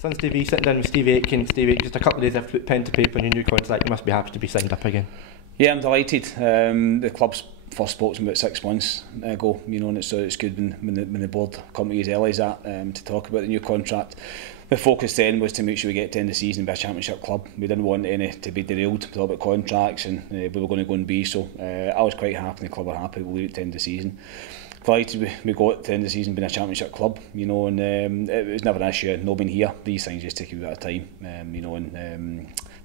SonsTV sitting down with Stevie Aitken. Stevie, just a couple of days after put pen to paper on your new contract, you must be happy to be signed up again. Yeah, I'm delighted. The club's first spoke to me about 6 months ago, and it's good when the board come to you as early as that to talk about the new contract. The focus then was to make sure we get to the end of the season and be a championship club. We didn't want any to be derailed to talk about contracts, and we were going to go and be. So I was quite happy, and the club were happy. We'll leave it to the end of the season. Delighted we got to the end of the season being a championship club, and it was never an issue. No being here, these things just take a bit of time,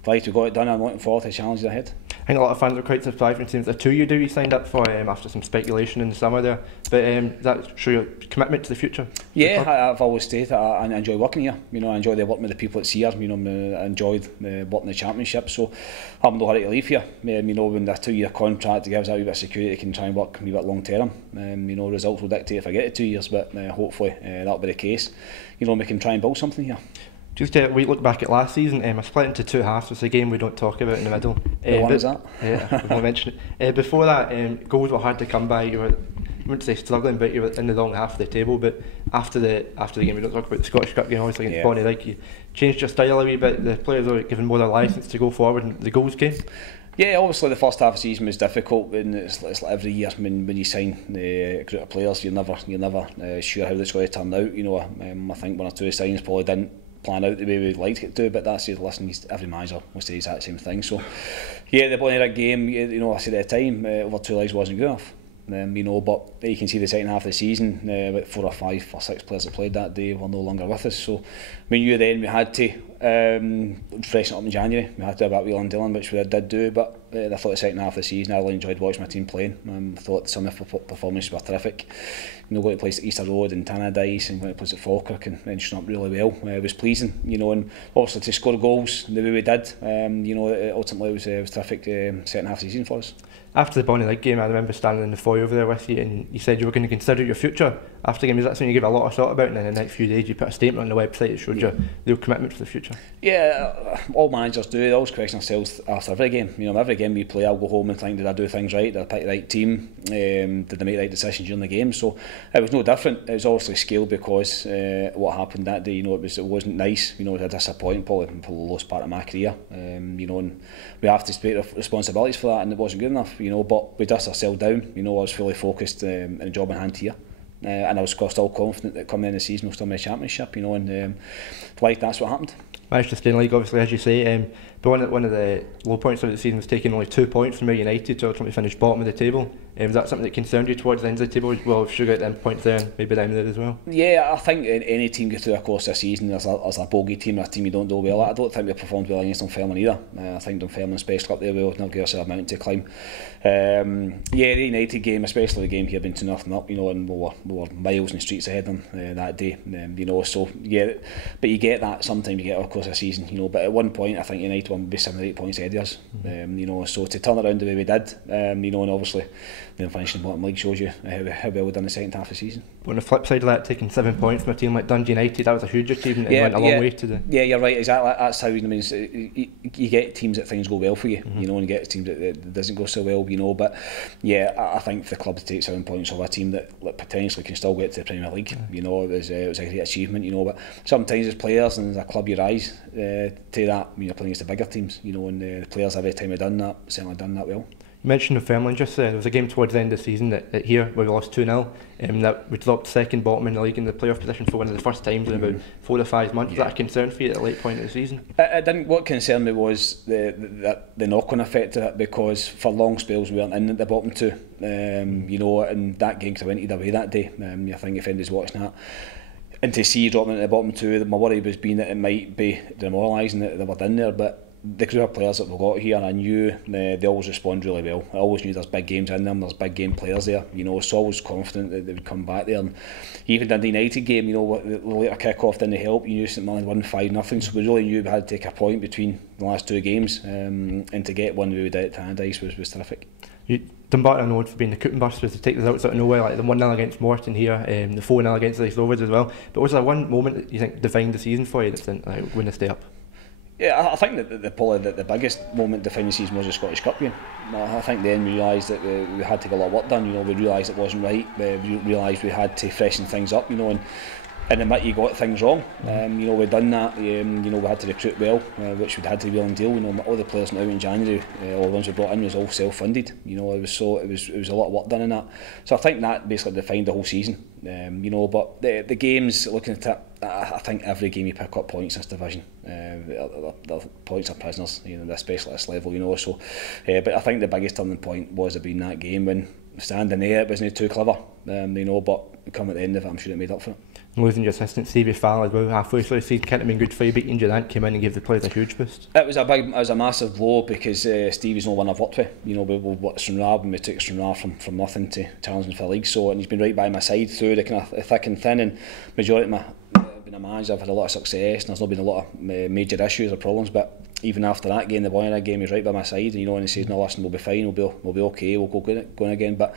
delighted we got it done. I'm looking forward to the challenges ahead. I think a lot of fans were quite surprised when it seems the 2 you do you signed up for after some speculation in the summer there. But does that show your commitment to the future? Yeah, I've always stated I enjoy working here. I enjoy the working with the people at Sears. I enjoyed working the championship. So I'm no hurry to leave here. When the 2 year contract gives a wee bit of security, I can try and work a wee bit long term. Results will dictate if I get to 2 years, but hopefully that'll be the case. We can try and build something here. Just we look back at last season, I split into 2 halves. It's a game we don't talk about in the middle. What one was that? Yeah, we'll mention it. Before that, goals were hard to come by. You were, I wouldn't say struggling, but you were in the wrong half of the table. But after the game, we don't talk about the Scottish Cup game, obviously against Bonnie. Like, you changed your style a wee bit. The players were given more of a licence to go forward, and the goals came. Yeah, obviously the first half of the season was difficult, and it's like every year when you sign a group of players, you're never sure how it's going to turn out. I think 1 or 2 signings probably didn't plan out the way we'd like it to, but that's it. Listen, every manager will say the exact same thing. So, yeah, the Bonnie game, I said at the time, over 2 legs wasn't good enough. But you can see the second half of the season, about 4 or 5 or 6 players that played that day were no longer with us. So we knew then we had to freshen up in January. We had to have that wheel and Dillon, which we did do. But I thought the second half of the season, I really enjoyed watching my team playing. I thought some of the performances were terrific. Going to place at Easter Road and Tannadice, and going to place at Falkirk, and finishing up really well. It was pleasing, and obviously to score goals the way we did. Ultimately it was terrific second half of the season for us. After the Bonnie League game, I remember standing in the foyer over there with you, and you said you were going to consider your future after the game. Is that something you gave a lot of thought about? And then in the next few days, you put a statement on the website that showed your real commitment for the future. Yeah, all managers do. They always question themselves after every game. Every game we play, I'll go home and think, did I do things right? Did I pick the right team? Did I make the right decisions during the game? So it was no different. It was obviously scaled because what happened that day. It wasn't nice. It was a disappointment, probably for the lowest part of my career. And we have to take responsibilities for that, and it wasn't good enough. But we dust ourselves down. I was fully focused in the job in hand here. And I was still confident that coming in the season we'll still win a championship, and like that's what happened. Managed to stay in the league, obviously, as you say. But one of the low points of the season was taking only 2 points from United to ultimately finish bottom of the table. Was that something that concerned you towards the end of the table? Well, if you get them points there, and maybe down there as well. Yeah, I think any team goes through a course of a season, there's a bogey team, a team you don't do well. I don't think we performed well against Dunfermline either. I think Dunfermline especially up there, we'll never give ourselves a mountain to climb. The United game, especially the game here, being 2-0 up, and we were miles in the streets ahead of them that day. So yeah, but you get that sometimes you get a course of a season, but at one point I think United were maybe 7 or 8 points ahead of us. So to turn it around the way we did, and obviously then finishing the bottom league shows you how well we've done the second half of the season. But on the flip side of that, taking 7 points from a team like Dundee United, that was a huge achievement and went a long way to the... Yeah, you're right, exactly. That's how, you get teams that things go well for you, and you get teams that it doesn't go so well, but yeah, I think for the club to take 7 points over a team that potentially can still get to the Premier League, it was a great achievement, but sometimes as players and as a club you rise to that when you're playing against the bigger teams, and the players every time have done that, certainly done that well. You mentioned Dunfermline just there was a game towards the end of the season that here where we lost 2-0, that we dropped second bottom in the league in the playoff position for one of the first times in about 4 or 5 months. Was that a concern for you at the late point of the season? It didn't. What concerned me was the knock-on effect of it, because for long spells we weren't in at the bottom two, and that game could have went either way that day. I think if anybody's watching that, and to see dropping at the bottom two, my worry was being that it might be demoralising that they were in there, but the group of players that we've got here, I knew they always respond really well. I always knew there's big games in them, there's big game players there, so I was confident that they would come back there. And even the United game, the later kick-off didn't help. You knew St Mirren won 5-0, so we really knew we had to take a point between the last 2 games, and to get one we did at Tannadice was terrific. Dumbarton are known for being the cooking busters, to take results out of nowhere, like the 1-0 against Morton here, the 4-0 against the Rovers as well. But was there one moment that you think defined the season for you that's like, we're going to stay up? Yeah, I think that probably the biggest moment defining the season was the Scottish Cup game. I think then we realised that we had to get a lot of work done. We realised it wasn't right. We realised we had to freshen things up. And and admit you got things wrong. You know, we've done that. You know, we had to recruit well, which we'd had to wheel and deal. You know, all the players now in January, all the ones we brought in was all self-funded. You know, it was a lot of work done in that. So I think that basically defined the whole season. You know, but the games, looking at it, I think every game you pick up points in this division. The points are prisoners, you know, especially at this level. You know, so but I think the biggest turning point was being that game when standing there, it wasn't too clever. You know, but come at the end of it, I'm sure it made up for it. Losing your assistant Stevie Aitken as well halfway through the season can't have been good for you, but Ian Durant came in and gave the players a huge boost. It was a massive blow because Stevie's no one I've worked with. You know, we worked Stranraer and we took Stranraer from nothing to challenging for the league. So, and he's been right by my side through the kind of thick and thin, and majority of my being a manager, I've had a lot of success and there's not been a lot of major issues or problems. But even after that game, the boy in that game, he's right by my side, and you know, and he says, "No, listen, we'll be fine, we'll be okay, we'll go going again." But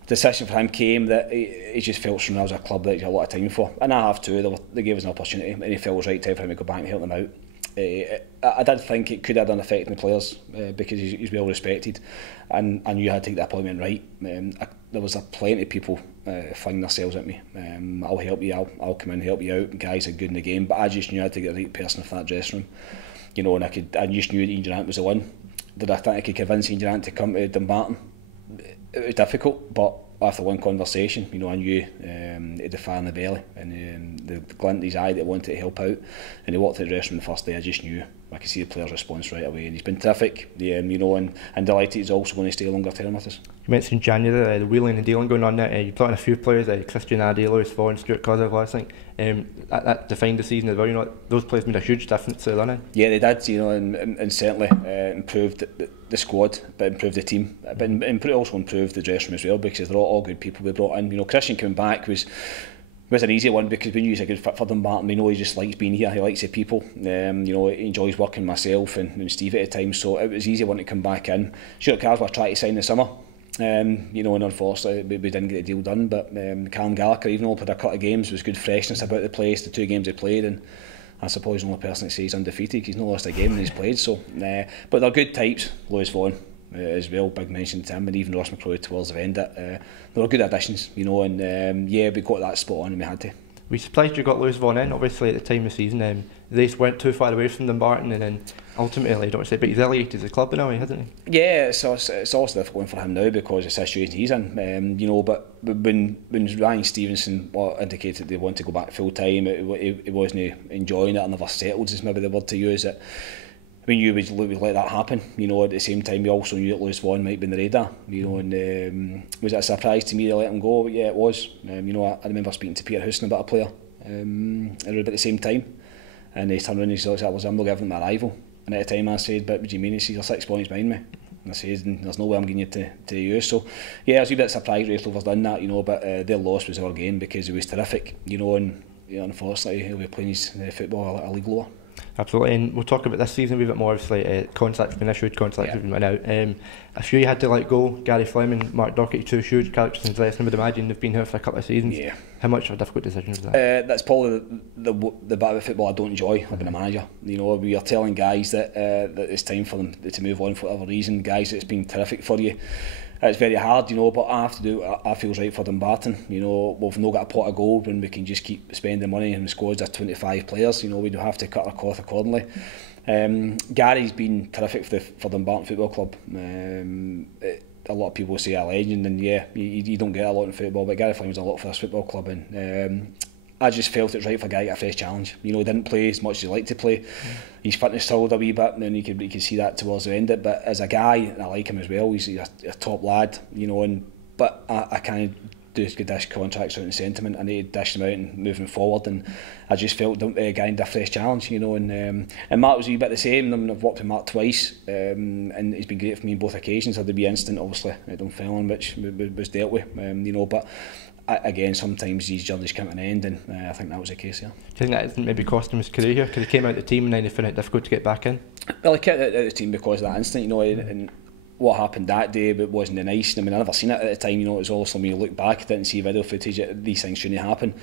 the decision for him came that he just felt Stranraer was a club that he had a lot of time for, and I have too. They gave us an opportunity, and he felt it was right time for him to go back and help them out. I did think it could have done effect on the players because he's well respected, and I knew I had to take the appointment right. There was plenty of people flinging themselves at me. I'll help you, I'll come in and help you out. Guys are good in the game, but I just knew I had to get the right person for that dressing room. You know, and I just knew that Ian Durant was the one. Did I think I could convince Ian Durant to come to Dumbarton? It was difficult, but after one conversation, you know, I knew he had the fire in the belly and the glint in his eye that he wanted to help out. And he walked to the dressing room the first day. I just knew I could see the player's response right away, and he's been terrific. You know, and delighted he's also going to stay longer term with us. You mentioned January, the wheeling and dealing going on there. You brought in a few players, Christian Addy, Lewis Vaughan, Stuart Cosgrove last night. That defined the season as well. You know, those players made a huge difference to the running. Yeah, they did. You know, and certainly improved the squad, but improved the team, but also improved the dressing room as well, because they're all good people we brought in. You know, Christian coming back was an easy one because we knew he's a good fit for Dumbarton. We know he just likes being here, he likes the people. You know, he enjoys working with myself and Stevie at times, so it was an easy one to come back in. Stuart Cosgrove tried to sign this summer. You know, and unfortunately we didn't get the deal done, but Callum Gallagher, even though he played a couple of games, was good freshness about the place, the 2 games he played, and I suppose the only person that says he's undefeated, he's not lost a game when he's played. So, but they're good types. Lewis Vaughan as well, big mention to him, and even Ross McCrory towards the end. They were good additions, you know, and yeah, we got that spot on and we had to. We surprised you got Lewis Vaughan in, obviously at the time of the season. The race went too far away from Dumbarton, and then ultimately, I don't want to say, but he's relegated the club in a way, hasn't he? Yeah, it's also difficult for him now because of the situation he's in. You know, but when Ryan Stevenson indicated they want to go back full time, he wasn't enjoying it or never settled, is maybe the word to use it. We knew we'd let that happen. You know, at the same time we also knew that Lewis Vaughan might be in the radar. You know, and was it a surprise to me to let him go? Yeah, it was. You know, I remember speaking to Peter Houston about a player around about the same time, and he turned around and he said, "I'm not giving him a rival." And at the time I said, "But what do you mean?" He says, "You're 6 points behind me." And I said, "There's no way I'm getting you to you." So yeah, I was a bit surprised Race Rovers done that, you know, but their loss was our gain because it was terrific, you know, and you know, unfortunately he'll be playing his football a league lower. Absolutely, and we'll talk about this season a wee bit more. Obviously, contracts been issued, contracts have been run out. A few you had to let go. Gary Fleming, Mark Dockett, 2 huge characters in dressing. I would imagine they've been here for a couple of seasons. Yeah. How much of a difficult decision was that? That's probably the bit of football I don't enjoy. I've been a manager. You know, we are telling guys that it's time for them to move on for whatever reason. Guys, it's been terrific for you. It's very hard, you know, but I have to do what I feel's right for Dumbarton. You know, we've not got a pot of gold when we can just keep spending money, and the squad's are 25 players. You know, we do have to cut our cloth accordingly. Gary's been terrific for Dumbarton Football Club. A lot of people say a legend, and yeah, you don't get a lot in football, but Gary Fleming's a lot for this football club, and I just felt it was right for a guy to get a fresh challenge. You know, he didn't play as much as he liked to play. His fitness struggled a wee bit, and then you could see that towards the end of it. But as a guy, and I like him as well, he's a top lad, you know, but I can't dish contracts out in sentiment. I need to dish them out and moving forward, and I just felt a guy needed a fresh challenge, you know, and Mark was a wee bit the same. I mean, I've worked with Mark twice, and he's been great for me on both occasions. I had the wee incident, obviously, at Dunfermline, which was dealt with, you know, but again, sometimes these journeys come to an end, and I think that was the case here. Do you think that isn't maybe cost him his career here? Because he came out of the team and then he found it difficult to get back in? Well, he kept out of the team because of that incident, you know, and what happened that day, it wasn't nice. I mean, I never seen it at the time, you know, it was also when you look back, I didn't see video footage, these things shouldn't happen.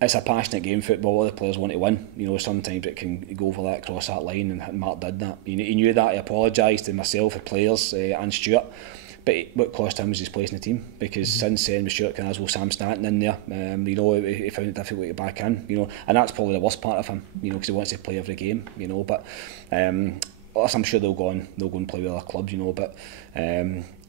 It's a passionate game, football, all the players want to win. You know, sometimes it can go over that, cross that line, and Mark did that. He knew that, he apologised to myself, the players, and Stuart. But what cost him was his place in the team, because since then with Stuart Caswell, Sam Stanton in there, you know, he found it difficult to get back in, you know, and that's probably the worst part of him, you know, because he wants to play every game, you know. But I'm sure they'll go and play with other clubs, you know. But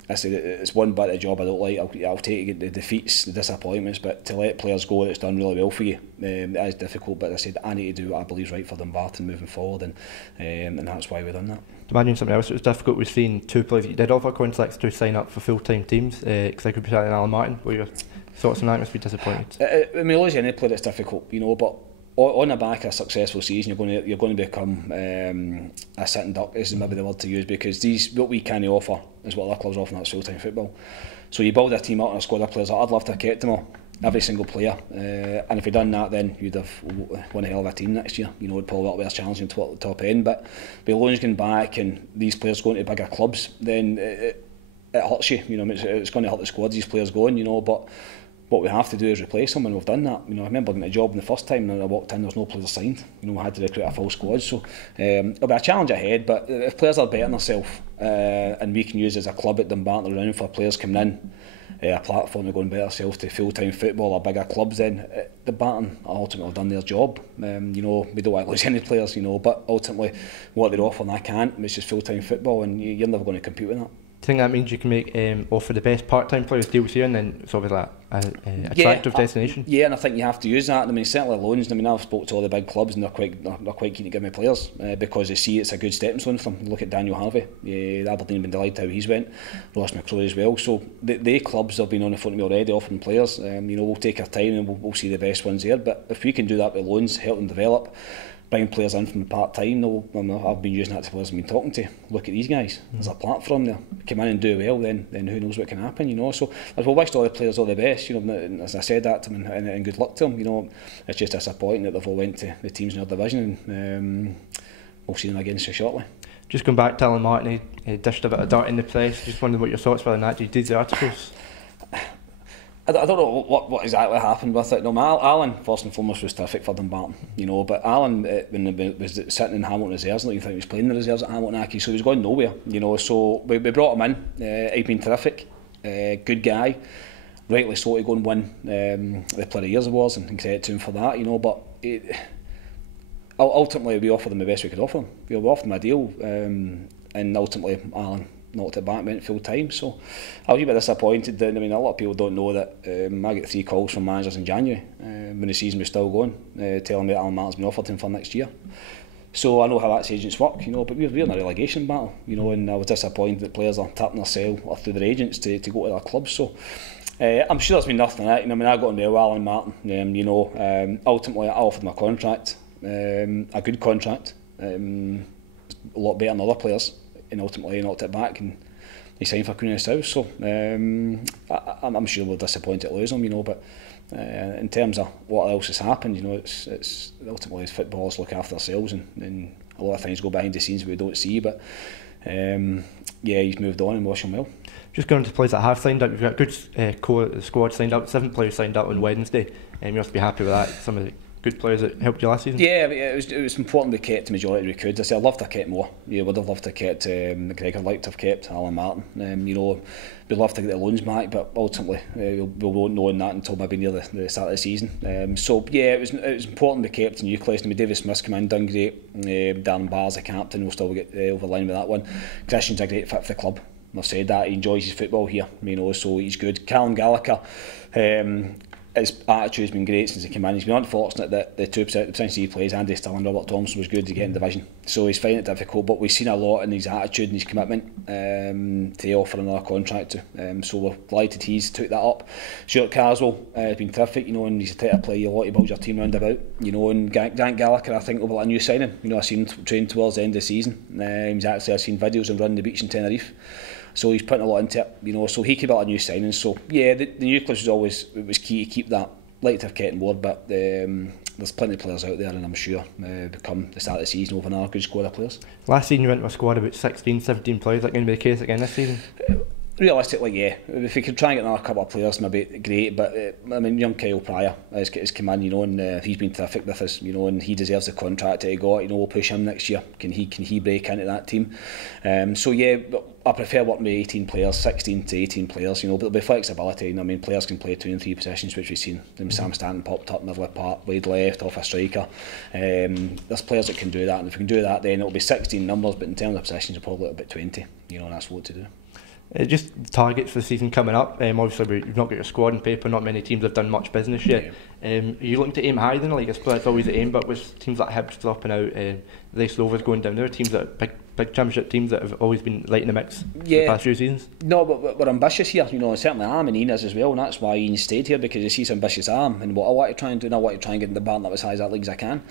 I say it's one bit of the job I don't like. I'll take the defeats, the disappointments, but to let players go that's done really well for you, it is difficult. But I said I need to do what I believe is right for Dumbarton moving forward, and that's why we've done that. To imagine something else that was difficult was seeing two players that you did offer contracts to sign up for full-time teams, because I could be signing Alan Martin. What your thoughts on that? Must be disappointed. I mean, always any player that's difficult, you know, but on the back of a successful season, you're going to become a sitting duck, is maybe the word to use, because what we can offer is what other clubs offer, and that's full-time football. So you build a team up and a squad of players. I'd love to have kept them all, every single player, and if you'd done that, then you'd have won a hell of a team next year. You know, it'd probably a lot less challenging to the top end. But with loans going back and these players going to bigger clubs, then it hurts you. You know, it's going to hurt the squad, these players going. You know, but what we have to do is replace them, and we've done that. You know, I remember getting a job in the first time, and I walked in, there was no players signed. You know, we had to recruit a full squad. So it'll be a challenge ahead. But if players are bettering themselves, and we can use as a club at Dumbarton around for players coming in, a platform to go and better themselves to full-time football or bigger clubs, then the Dumbarton ultimately have done their job. You know, we don't want to lose any players, you know, but ultimately what they're offering I can't, it's just full-time football, and you're never going to compete with that. Do you think that means you can make offer the best part-time players deals here, and then it's obviously an attractive destination? Yeah, and I think you have to use that. I mean, certainly loans. I mean, I've spoke to all the big clubs, and they're quite keen to give me players because they see it's a good stepping stone for them. Look at Daniel Harvey. Aberdeen have been delighted how he's went. Ross McCrory as well. So the clubs have been on the phone to me already offering players. You know, we'll take our time and we'll see the best ones there. But if we can do that with loans, help them develop, bring players in from part-time, I've been using that to players I've been talking to. Look at these guys, there's a platform there. Come in and do well, then who knows what can happen, you know. So as we wish all the players all the best, you know, and as I said that to them, and good luck to them, you know. It's just disappointing that they've all went to the teams in our division, and we'll see them again so shortly. Just going back to Alan Martin, he dished a bit of dirt in the press. Just wondering what your thoughts were on that. Did you read the articles? I don't know what exactly happened with it. No, Alan first and foremost was terrific for Dumbarton, you know. But Alan, when he was sitting in Hamilton reserves, like you think he was playing the reserves at Hamilton Accy, so he was going nowhere, you know. So we brought him in. He'd been terrific, good guy, rightly so to go and win the Player of the Year's awards, and credit to him for that, you know. But ultimately, we offered him the best we could offer him. We offered him a deal, and ultimately, Alan knocked it back, went full time. So I was a bit disappointed. Then, I mean, a lot of people don't know that I get 3 calls from managers in January when the season was still going, telling me that Alan Martin's been offered him for next year. So I know how that's agents work, you know. But we're in a relegation battle, you know, and I was disappointed that players are tapping their sale or through their agents to go to their clubs. So I'm sure there's been nothing in it. You know, I mean, I got on well with Alan Martin. You know, ultimately I offered him a contract, a good contract, a lot better than other players. And ultimately he knocked it back and he signed for Queen of the South. So I'm sure we're disappointed to lose him, you know. But in terms of what else has happened, you know, it's ultimately footballers look after themselves, and a lot of things go behind the scenes we don't see. But yeah, he's moved on, and wish him well. Just going to players that have signed up, you've got a good core of the squad signed up. 7 players signed up on Wednesday, and you must be happy with that. Some of the good players that helped you last season. Yeah, it was important we kept the majority we could. I said I'd love to have kept more. Yeah, would have loved to have kept Greg. I'd like to have kept Alan Martin. You know, we'd love to get the loans back, but ultimately we won't know that until maybe near the start of the season. So yeah, it was important we kept Newcastle. I mean, David Smith's come in, done great. Darren Barr's the captain. We'll still get over the line with that one. Christian's a great fit for the club. I've said that, he enjoys his football here, you know, so he's good. Callum Gallagher, his attitude's been great since he came in. He's been unfortunate that the two positions he plays, Andy Still and Robert Thompson, was good to get in division, so he's finding it difficult, but we've seen a lot in his attitude and his commitment to offer another contract to, so we're delighted he's took that up. Stuart Caswell has been terrific, you know, and he's a type of player you want to build your team round about, you know. And Grant Gallagher, I think, will be a new signing. You know, I've seen him train towards the end of the season. I've seen videos of him running the beach in Tenerife. So he's putting a lot into it, you know, so he could be a new signing. So yeah, the nucleus was key to keep that. Like to have kept on board, but there's plenty of players out there, and I'm sure become the start of the season over another good squad of players. Last season you went to a squad of about 16, 17 players. Is that going to be the case again this season? Realistically, yeah. If we could try and get another couple of players, maybe great. But I mean, young Kyle Pryor has come in, and he's been terrific with us, and he deserves the contract that he got. We'll push him next year. Can he break into that team? So yeah, I prefer working with 18 players, 16 to 18 players. But there'll be flexibility. I mean, players can play 2 and 3 positions, which we've seen. Sam Stanton popped up middle of part, wide left, off a striker. There's players that can do that, and if we can do that, then it'll be 16 numbers. But in terms of positions, we'll probably about 20. And that's what to do. Just targets for the season coming up. Obviously, you've not got your squad on paper. Not many teams have done much business yet. Are you looking to aim high then? Like, it's always the aim, but with teams like Hibs dropping out, Race Rovers going down, there are teams that are big championship teams that have always been light in the mix the past few seasons. No, but we're ambitious here. Certainly I am, and Ian is as well, and that's why Ian stayed here, because he sees how ambitious I am and what I want to try and do. And I want to try and get in the Dumbarton up as high as that league as I can.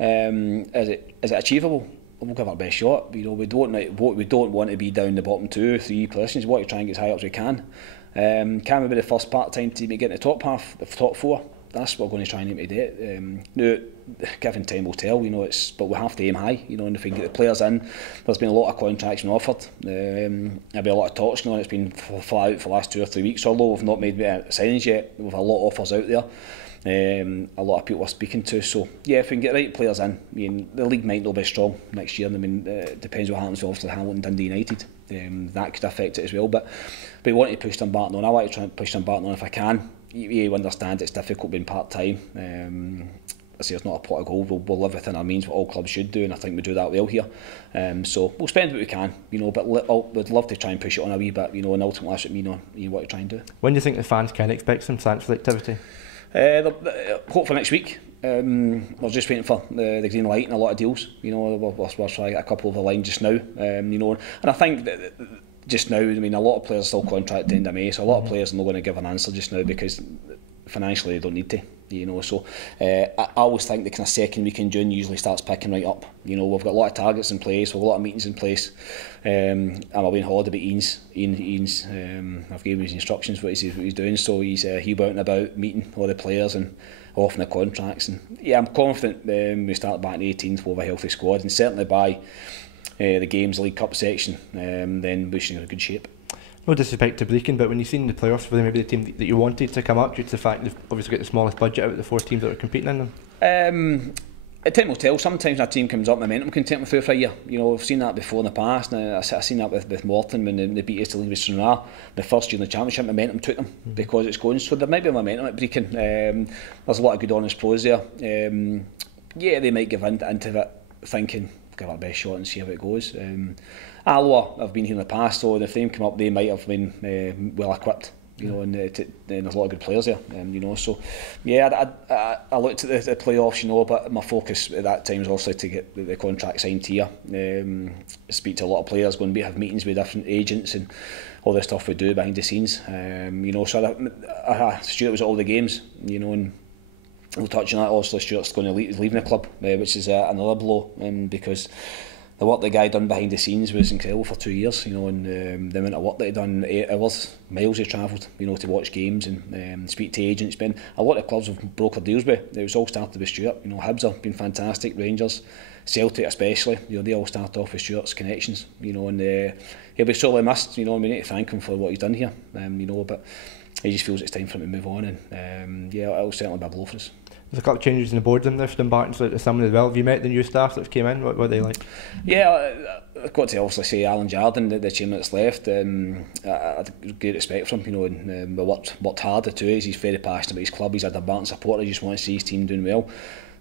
Is it achievable? We'll give it our best shot. We don't want to be down the bottom 2, 3 positions. We want to try and get as high up as we can. Can we be the first part-time team to get in the top half, the top 4? That's what we're going to try and aim to do. Now, given time will tell. But we have to aim high. And if we can get the players in, there's been a lot of contracts been offered. There'll be a lot of talks. It's been flat out for the last 2 or 3 weeks. Although we've not made signings yet, we've a lot of offers out there. A lot of people we're speaking to. So yeah, if we can get the right players in, the league might not be strong next year. It depends what happens with obviously Hamilton, Dundee United. That could affect it as well. But we want to push Dumbarton on. I want to try and push Dumbarton on if I can. You understand it's difficult being part time. I say it's not a pot of gold. We'll live within our means, what all clubs should do, and I think we do that well here. So we'll spend what we can, but we'd love to try and push it on a wee bit, and ultimately that's what we want to try and do. When do you think the fans can expect some transfer activity? Hopefully next week. We're just waiting for the green light and a lot of deals. We're trying to get a couple of the line just now. And I think that just now, a lot of players are still contracted at the end of May, so a lot of players are not going to give an answer just now because financially they don't need to. So I always think the kind of second week in June usually starts picking right up. We've got a lot of targets in place, we've got a lot of meetings in place. I'm away on holiday, but Ian's I've given him his instructions what he's doing, so he's out and about meeting all the players and offering the contracts. And yeah, I'm confident we start back in the 18th, we'll have a healthy squad, and certainly by the games, League Cup section, then we should be in good shape. No disrespect to Brecon, but when you've seen the playoffs, were they maybe the team that you wanted to come up due to the fact they've obviously got the smallest budget out of the 4 teams that are competing in them? Time will tell. Sometimes a team comes up, momentum can take them through for a year. We've seen that before in the past. I've seen that with Morton when they beat us to leave with Stranraer. The first year in the championship, momentum took them because it's going. So there might be momentum at Brecon. There's a lot of good honest pros there. Yeah, they might give into it, thinking give it our best shot and see how it goes. Alloa have been here in the past, so if they come up, they might have been well equipped. And there's a lot of good players there. So yeah, I looked at the playoffs, but my focus at that time was also to get the contract signed here. Speak to a lot of players, go and have meetings with different agents and all the stuff we do behind the scenes. So Stuart was at all the games, and we'll touch on that. Obviously, Stuart's going to leaving the club, which is another blow, because the work the guy done behind the scenes was incredible for 2 years, and the amount of work that he done, 8 hours, miles he travelled, to watch games and speak to agents. Been a lot of clubs have brokered deals with. It was all started with Stuart. Hibs have been fantastic, Rangers, Celtic especially. They all started off with Stuart's connections. And he'll be sorely missed. We need to thank him for what he's done here. But he just feels it's time for him to move on, and it'll certainly be a blow for us. There's a couple of changes in the board in there for Dumbarton, so there's someone as well. Have you met the new staff that came in? What are they like? Yeah, I've got to obviously say Alan Jardine, the chairman that's left. I had great respect for him, and we worked hard. The 2 years. He's very passionate about his club. He's a Dumbarton supporter. He just wants to see his team doing well.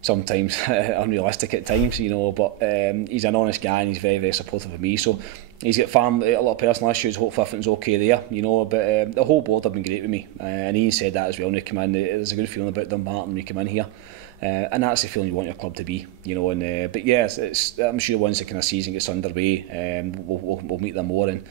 Sometimes unrealistic at times, but he's an honest guy and he's very, very supportive of me. So he's got a lot of personal issues. Hopefully everything's okay there, but the whole board have been great with me, and Ian said that as well when he came in. There's a good feeling about Dumbarton when you come in here, and that's the feeling you want your club to be, but yeah, I'm sure once the kind of season gets underway, we'll meet them more, and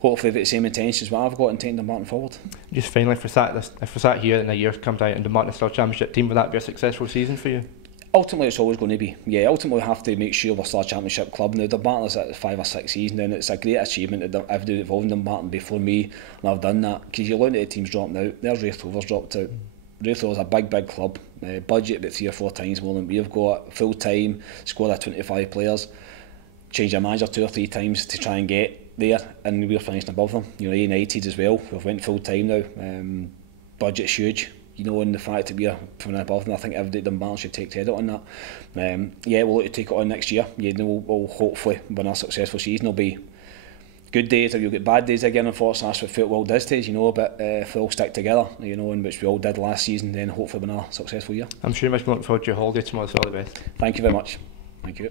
hopefully with the same intentions what I've got in taking Dumbarton forward. Just finally, if we're sat here and a year comes out and Dumbarton is still a championship team, would that be a successful season for you? Ultimately, it's always going to be. Yeah, ultimately, we have to make sure we're still a championship club. Now, Dumbarton is at 5 or 6 seasons, and it's a great achievement that everybody involved in Dumbarton before me, and I've done that. Because you're looking at the teams dropping out. There's Raith Rovers dropped out. Raith Rovers is a big club. Budget about 3 or 4 times more than we've got. Full time, squad of 25 players. Change your manager 2 or 3 times to try and get there and we're finishing above them. You know, United as well, we've went full time now. Budget's huge, you know, and the fact that we're coming above them, I think everybody at Dumbarton should take credit on that. Yeah, we'll look to take it on next year. You know, we'll hopefully win a successful season. There'll be good days, or you'll get bad days again. Unfortunately, that's what football does to us, you know. But if we all stick together, you know, in which we all did last season, then hopefully win a successful year. I'm sure you must be looking forward to your holiday tomorrow, so all the best. Thank you very much. Thank you.